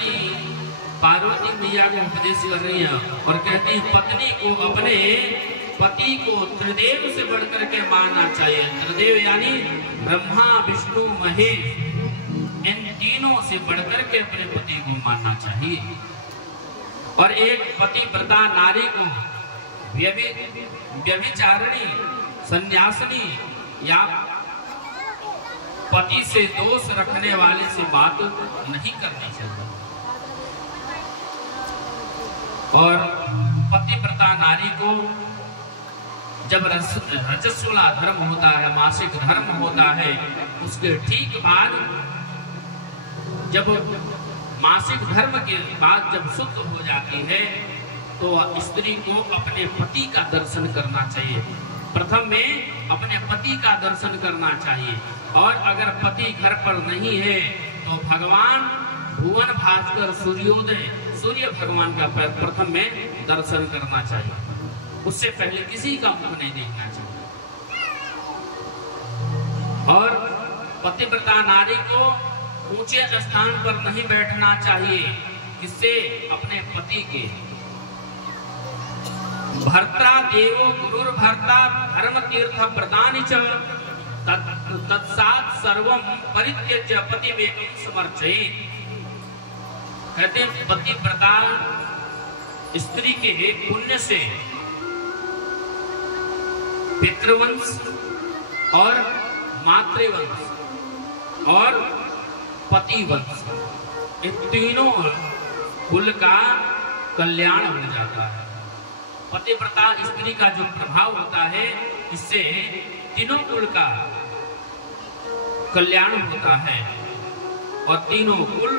पत्नी पार्वती मैया को उपदेश कर रही है और कहती है पत्नी को अपने पति को त्रिदेव से बढ़कर के मानना चाहिए। त्रिदेव यानी ब्रह्मा विष्णु महेश, इन तीनों से बढ़कर के अपने पति को मानना चाहिए। और एक पतिव्रता नारी को व्यभिचारिणी, सन्यासिनी या पति से दोष रखने वाले से बात नहीं करनी चाहिए। और पतिव्रता नारी को जब रजस्वला धर्म होता है, मासिक धर्म होता है, उसके ठीक बाद जब मासिक धर्म के बाद जब शुद्ध हो जाती है तो स्त्री को अपने पति का दर्शन करना चाहिए। प्रथम में अपने पति का दर्शन करना चाहिए और अगर पति घर पर नहीं है तो भगवान भुवन भास्कर सूर्योदय सूर्य भगवान का प्रथम में दर्शन करना चाहिए। उससे पहले किसी का मुख नहीं देखना चाहिए। और पतिव्रता नारी को ऊंचे स्थान पर नहीं बैठना चाहिए, किससे? अपने पति के। भर्ता देवो गुरुर भर्ता धर्म तीर्थ प्रदानि च तत्सात् सर्वं परित्यज्य पतिमेकं समर्चयेत्। कहते हैं पतिव्रता स्त्री के पुण्य से पितृवंश और मातृवंश और पतिवंश, इन तीनों कुल का कल्याण हो जाता है। पतिव्रता स्त्री का जो प्रभाव होता है, इससे तीनों कुल का कल्याण होता है और तीनों कुल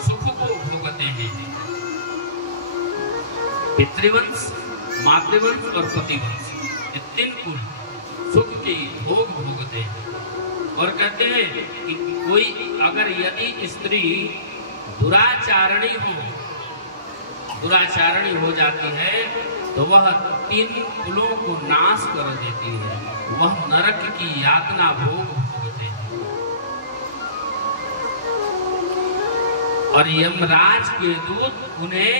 सुख को भोगते हैं। पितृवंश, मातृवंश और पतिवंश, ये तीन कुल सुख की भोग भोगते हैं। और कहते हैं कि कोई अगर यदि स्त्री दुराचारणी हो जाती है तो वह तीन कुलों को नाश कर देती है, वह नरक की यातना भोग भोगते हैं। और यमराज के दूत उन्हें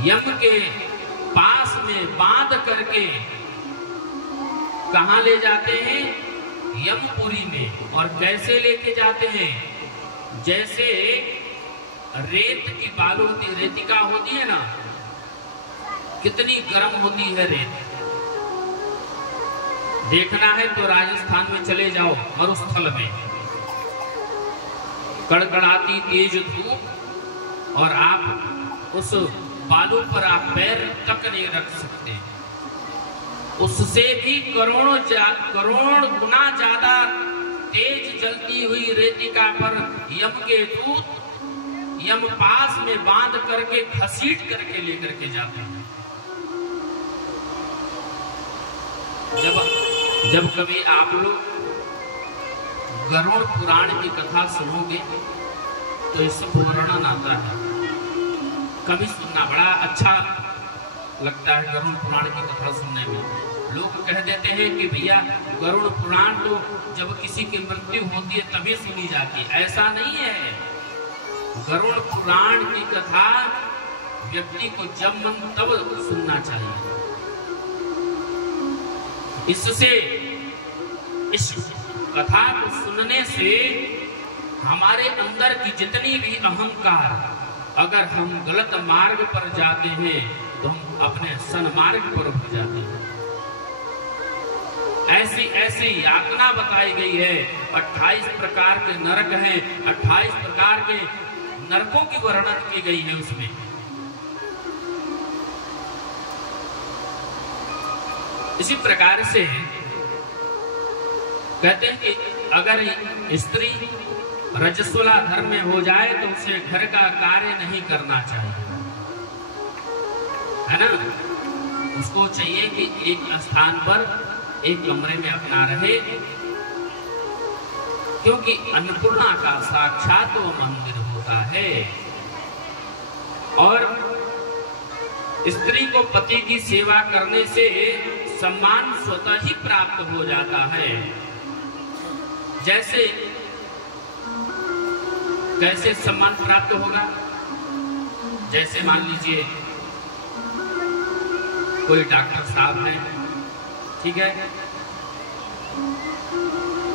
यम के पास में बांध करके कहां ले जाते हैं? यमपुरी में। और कैसे लेके जाते हैं? जैसे रेत की बालू होती, रेतिका होती है ना, कितनी गर्म होती है रेत। देखना है तो राजस्थान में चले जाओ, मरुस्थल में कड़कड़ाती तेज धूप, और आप उस बालू पर आप पैर तक नहीं रख सकते। उससे भी करोड़ गुना ज्यादा तेज जलती हुई रेतिका पर यम के दूत यम पास में बांध करके घसीट करके लेकर के जाते हैं। जब कभी आप लोग गरुड़ पुराण की कथा सुनोगे तो इससे वर्णन आता है, कभी सुनना बड़ा अच्छा लगता है। गरुड़ पुराण की कथा सुनने में लोग कह देते हैं कि भैया गरुड़ पुराण तो जब किसी की मृत्यु होती है तभी सुनी जाती है। ऐसा नहीं है। गरुड़ पुराण की कथा व्यक्ति को जब मन तब सुनना चाहिए। इससे, इस कथा को सुनने से हमारे अंदर की जितनी भी अहंकार, अगर हम गलत मार्ग पर जाते हैं तो हम अपने सन्मार्ग पर हो जाते हैं। ऐसी ऐसी यातना बताई गई है। 28 प्रकार के नरक हैं, 28 प्रकार के नरकों की वर्णन की गई है उसमें। इसी प्रकार से कहते हैं कि अगर स्त्री रजस्वला धर्म में हो जाए तो उसे घर का कार्य नहीं करना चाहिए, है ना। उसको चाहिए कि एक स्थान पर एक कमरे में अपना रहे, क्योंकि अन्नपूर्णा का साक्षात वो मंदिर होता है। और स्त्री को पति की सेवा करने से सम्मान स्वतः ही प्राप्त हो जाता है। जैसे कैसे सम्मान प्राप्त होगा? जैसे मान लीजिए कोई डॉक्टर साहब है, ठीक है,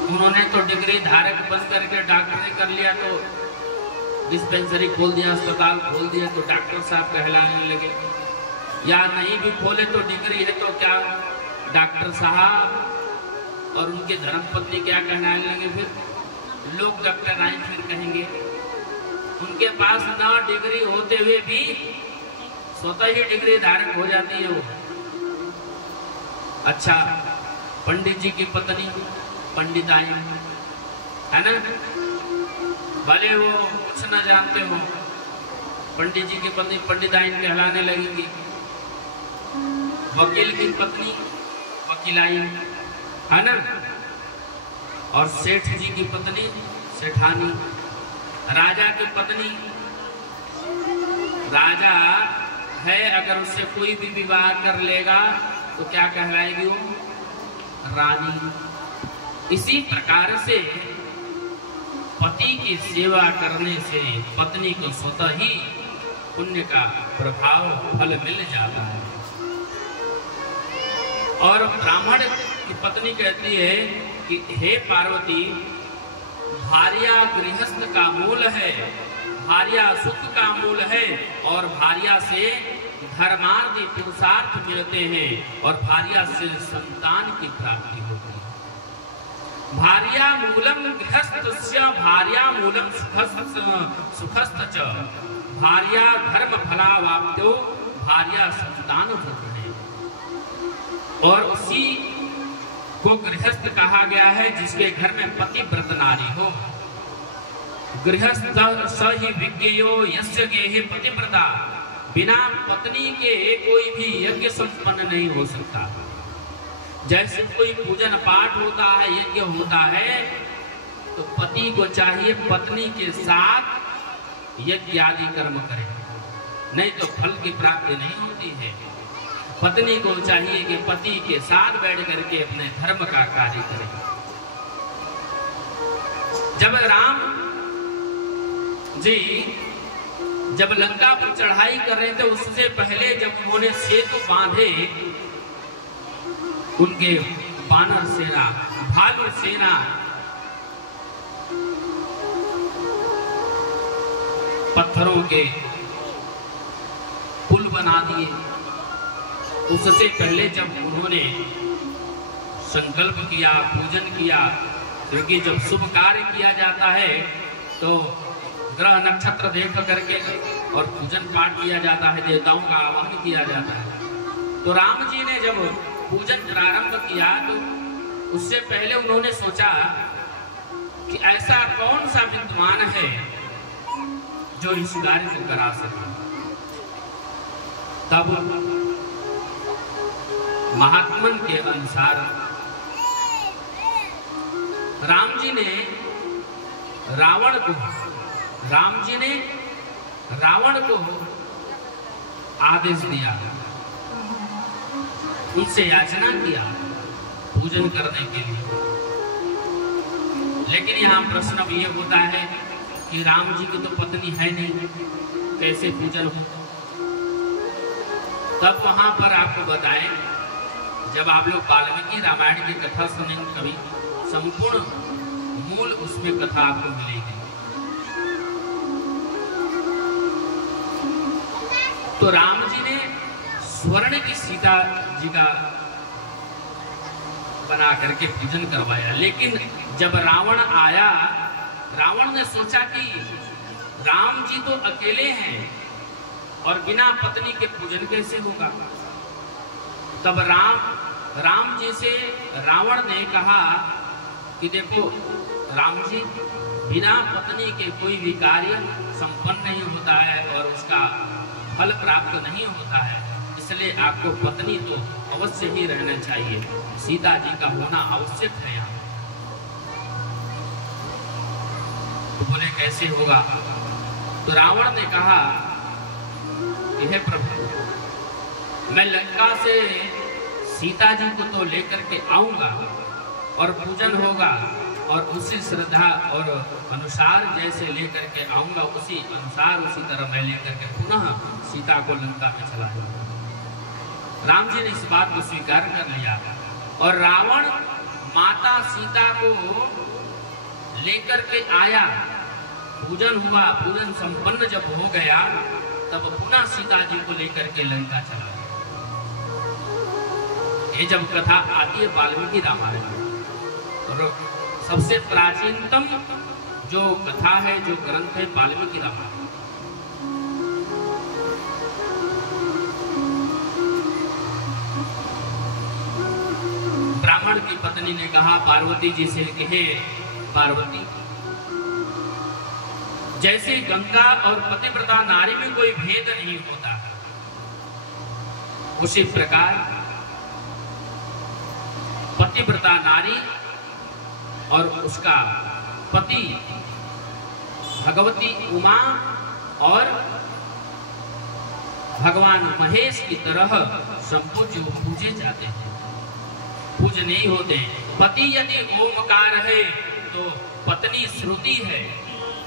उन्होंने तो डिग्री धारक बन करके डॉक्टरी कर लिया, तो डिस्पेंसरी खोल दिया, अस्पताल खोल दिया, तो डॉक्टर साहब कहलाने लगे। या नहीं भी खोले तो डिग्री है तो क्या डॉक्टर साहब, और उनके धर्मपत्नी क्या कहलाने लगे? फिर लोग डॉक्टर आए फिर कहेंगे, उनके पास ना डिग्री होते हुए भी स्वतः ही डिग्री धारक हो जाती है वो। अच्छा, पंडित जी की पत्नी पंडिताई है ना, भले वो कुछ ना जानते हो, पंडित जी की पत्नी पंडिताई कहलाने लगेंगी। वकील की पत्नी वकीलाई है ना, और सेठ जी की पत्नी सेठानी। राजा की पत्नी, राजा है अगर उससे कोई भी विवाह कर लेगा तो क्या कहलाएगी वो? रानी। इसी प्रकार से पति की सेवा करने से पत्नी को स्वतः ही पुण्य का प्रभाव फल मिल जाता है। और ब्राह्मण की पत्नी कहती है कि हे पार्वती, भार्या गृहस्थ का मूल है, भार्या सुख का मूल है, और भार्या से धर्मार्थ पुरुषार्थ मिलते हैं, और भार्या से संतान की प्राप्ति होती है। भार्या मूलम गृहस्थस्य भार्या मूलम सुखस्थ च, भार्या धर्म फलावाप्तो भार्या संतान होते हैं। और उसी को गृहस्थ कहा गया है जिसके घर में पतिव्रत नारी हो। गृहस्थ स ही विज्ञेयो यस्य गेहे पतिव्रता, बिना पत्नी के कोई भी यज्ञ संपन्न नहीं हो सकता। जैसे कोई पूजन पाठ होता है, यज्ञ होता है, तो पति को चाहिए पत्नी के साथ यज्ञ आदि कर्म करे, नहीं तो फल की प्राप्ति नहीं होती है। पत्नी को चाहिए कि पति के साथ बैठ करके अपने धर्म का कार्य करे। जब राम जी जब लंका पर चढ़ाई कर रहे थे, उससे पहले जब उन्होंने सेतु बांधे, उनके बानर सेना, भालू सेना पत्थरों के पुल बना दिए। उससे पहले जब उन्होंने संकल्प किया, पूजन किया, क्योंकि जब शुभ कार्य किया जाता है तो ग्रह नक्षत्र देख करके और पूजन पाठ किया जाता है, देवताओं का आवाहन किया जाता है। तो राम जी ने जब पूजन प्रारंभ किया तो उससे पहले उन्होंने सोचा कि ऐसा कौन सा विद्वान है जो इस कार्य को करा सके। तब महात्मन के अनुसार राम जी ने रावण को आदेश दिया, उनसे याचना किया पूजन करने के लिए। लेकिन यहाँ प्रश्न अब ये होता है कि राम जी की तो पत्नी है नहीं, कैसे पूजन हो? तब वहां पर आपको बताएं, जब आप लोग वाल्मीकि रामायण की कथा सुनेंगे कभी, संपूर्ण मूल उसमें कथा आपको मिलेगी। तो राम जी ने स्वर्ण की सीता जी का बना करके पूजन करवाया। लेकिन जब रावण आया, रावण ने सोचा कि राम जी तो अकेले हैं और बिना पत्नी के पूजन कैसे होगा। तब राम जी से रावण ने कहा कि देखो राम जी, बिना पत्नी के कोई भी कार्य संपन्न नहीं होता है और उसका फल प्राप्त नहीं होता है, इसलिए आपको पत्नी तो अवश्य ही रहना चाहिए, सीता जी का होना आवश्यक है यहाँ। तो बोले कैसे होगा? तो रावण ने कहा कि हे प्रभु, मैं लंका से सीता जी को तो लेकर के आऊंगा और पूजन होगा, और उसी श्रद्धा और अनुसार जैसे लेकर के आऊंगा, उसी अनुसार उसी तरह मैं लेकर के पुनः सीता को लंका में चला जाऊंगा। राम जी ने इस बात को स्वीकार कर लिया और रावण माता सीता को लेकर के आया। पूजन हुआ, पूजन संपन्न जब हो गया तब पुनः सीता जी को लेकर के लंका चला गया। ये जब कथा आती है वाल्मीकि रामायण में, और सबसे प्राचीनतम जो कथा है, जो ग्रंथ है, वाल्मीकि रामायण। ब्राह्मण की पत्नी ने कहा पार्वती जी से कि हे पार्वती, जैसे गंगा और पतिव्रता नारी में कोई भेद नहीं होता है, उसी प्रकार पतिव्रता नारी और उसका पति भगवती उमा और भगवान महेश की तरह संपूज्य पूजे जाते हैं, पूज नहीं होते। पति यदि ओमकार है तो पत्नी श्रुति है,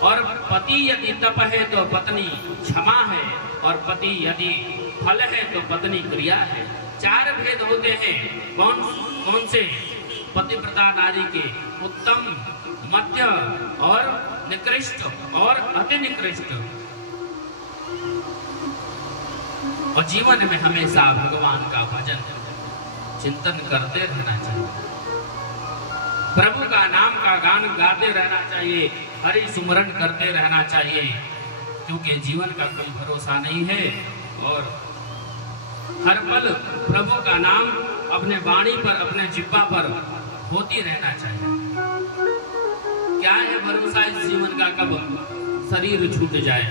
और पति यदि तप है तो पत्नी क्षमा है, और पति यदि फल है तो पत्नी क्रिया है। चार भेद होते हैं। कौन कौन से? पतिव्रता नारी के उत्तम, मध्य और निकृष्ट और अति निकृष्ट। और जीवन में हमेशा भगवान का भजन चिंतन करते रहना चाहिए, प्रभु का नाम का गान गाते रहना चाहिए, हरि सुमरन करते रहना चाहिए, क्योंकि जीवन का कोई भरोसा नहीं है। और हर पल प्रभु का नाम अपने वाणी पर, अपने जिह्वा पर होती रहना चाहिए। क्या है भरोसा इस जीवन का, कब शरीर छूट जाए।